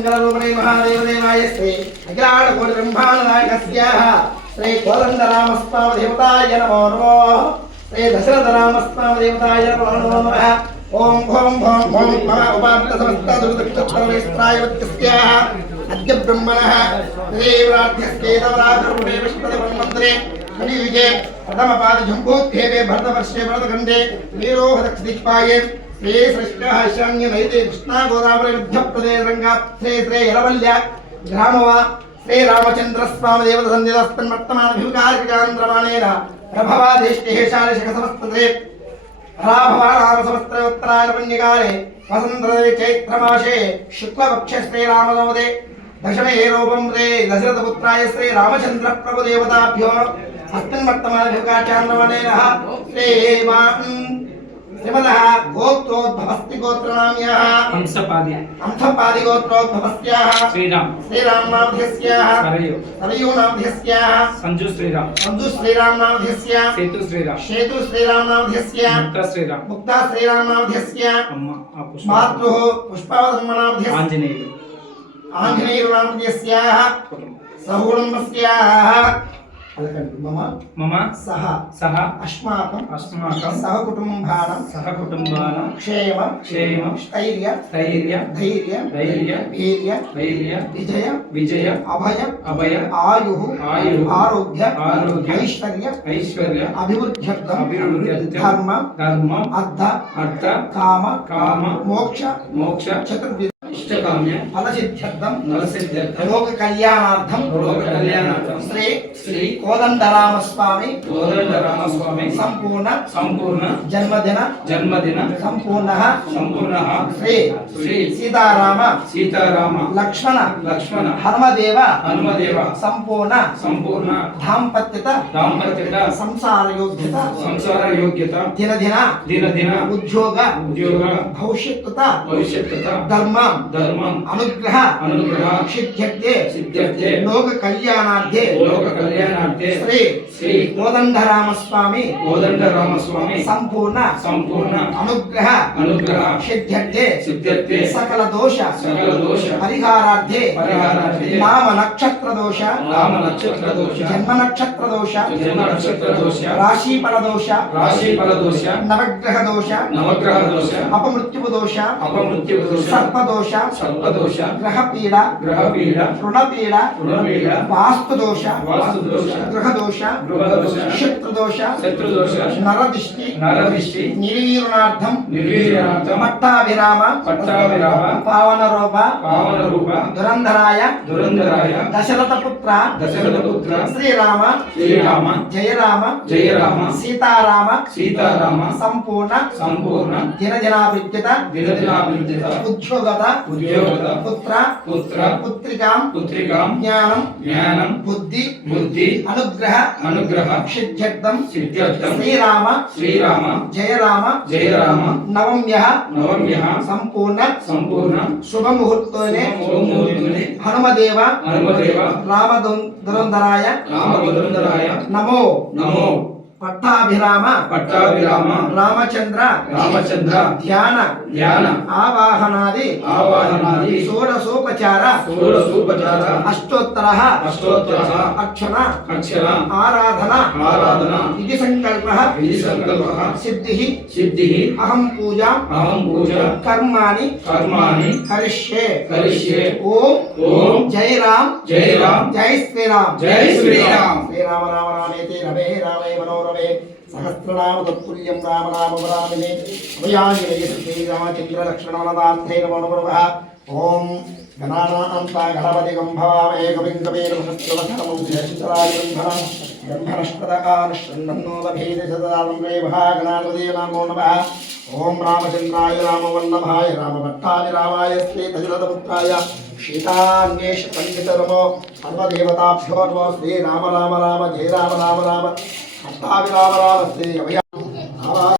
मंगलरूपणे महादेवदेवाय श्री अखिलांड ब्रह्मांडनायकस्याः श्री कोदंडरामस्वामिदेवताय नमो नमः श्री दशरथरामस्वामिदेवताय नमो नमः ओम भोम भोम भोम महा उपात्त समस्त दुर्दक्षत्रायस्त्रायवत्यस्याः अद्य ब्रह्मणः देवराध्यस्तेदवराकरुणे विष्णुदेवमन्त्रे शनियुजे प्रथमपाद जम्बूद्भेवे भरतवर्षे भरतखण्डे वीरोहदक्षदिक्पाये श्री सृष्टः ईशान्य नैते कृष्णा गोदावरी मध्य प्रदेश रंगा श्री श्री यलवल्य ग्रामवा श्री रामचंद्र स्वामी देवता संदेवस्तन वर्तमान भिवकार्यकांद्रमाणेन प्रभवाधिष्ठे शालिशक समस्तते राभवानाम समस्त उत्तरायण पुण्यकाले वसंतरे चैत्रमासे शुक्लपक्षे श्री रामनवदे दशमे रूपं रे दशरथपुत्राय श्री रामचंद्र प्रभु देवताभ्यो अस्मिन् वर्तमान भिवकार्यकांद्रमाणेन श्री श्रीमदः गोत्रोद्भवस्ति गोत्रनाम्यः अंशपादि गोत्रोद्भवस्याः श्रीराम नामधेयस्याः सरयू नामधेयस्याः संजु श्रीराम नामधेयस्याः सेतु श्रीराम नामधेयस्याः मुक्ता श्रीराम नामधेयस्याः मातुः पुष्पावधम्म नामधेयस्याः आंजनेय नामधेयस्याः सहुकुटुम्बस्याः मम सह अस्माकं सह कुटुंबानां क्षेम स्थैर्य धैर्य वीर्य विजय अभय आयुः आरोग्य ऐश्वर्य अभिवृद्ध्यर्थं धर्म अर्थ काम मोक्ष चतुर्विध इष्टकाम्य फलसिद्ध्यर्थं लोक कल्याणार्थं श्री कोदंडरामस्वामी संपूर्ण जन्मदिन संपूर्ण श्री सीताराम लक्ष्मण हनुमदेव संपूर्ण दाम्पत्यता संसार योग्यता दिन उद्योग भविष्यत्ता धर्म अनुग्रह सिद्ध्यर्थे लोक कल्याणार्थे श्री कोदंडरामस्वामी संपूर्ण अनुग्रह सिद्ध्यर्थे सकल दोष परिहारार्थे नाम नक्षत्र दोष जन्म नक्षत्र दोष राशिफल दोष नवग्रह दोष अपमृत्यु दोष सर्प दोष ग्रह पीड़ा ऋण पीड़ा वास्तु दोष ग्रह दोष शत्रु दोष नरदृष्टि निर्वीरणार्थं पट्टाभिराम पावन रूप धुरंधराय दशरथपुत्र श्रीराम जय राम सीताराम संपूर्ण दिनजनाभिवृद्धिता उद्योगता पुत्रिकां ज्ञानं बुद्धि अनुग्रह सिद्ध्यर्थं श्रीराम जय राम नवम्यः संपूर्ण शुभ मुहूर्तोने हनुमदेव रामदुरंधराय नमो पट्टाभिराम रामचंद्र ध्यान आवाहनादि षोडशोपचार अष्टोत्तर अर्चना आराधना इति संकल्पः सिद्धिः अहं पूजा कर्माणि करिष्ये ओम जय राम जय श्रीराम श्रीराम राम रामेति रमे रामे मनोरमे सहस्रनाम तत्पुल्यं राम वरामिने अभयानि श्री रामचंद्र लक्ष्मणवरदार्थे नमो नमः ओम गणानान्ता गणपतिगं भवामहे कविं कवीरवसत्यवसनं ब्रह्मणस्पदकानुष्ठन्नोदभेदशतदालं गणापते नमो नमः ओम रामचंद्राय रामवल्लभाय रामभट्टाय रामाय श्री दशरथपुत्राय शीतान्वेष पंडितरमो सर्वदेवताभ्यो नमो श्री राम राम राम जय राम राम राम अष्टाभिराम राम श्री अभय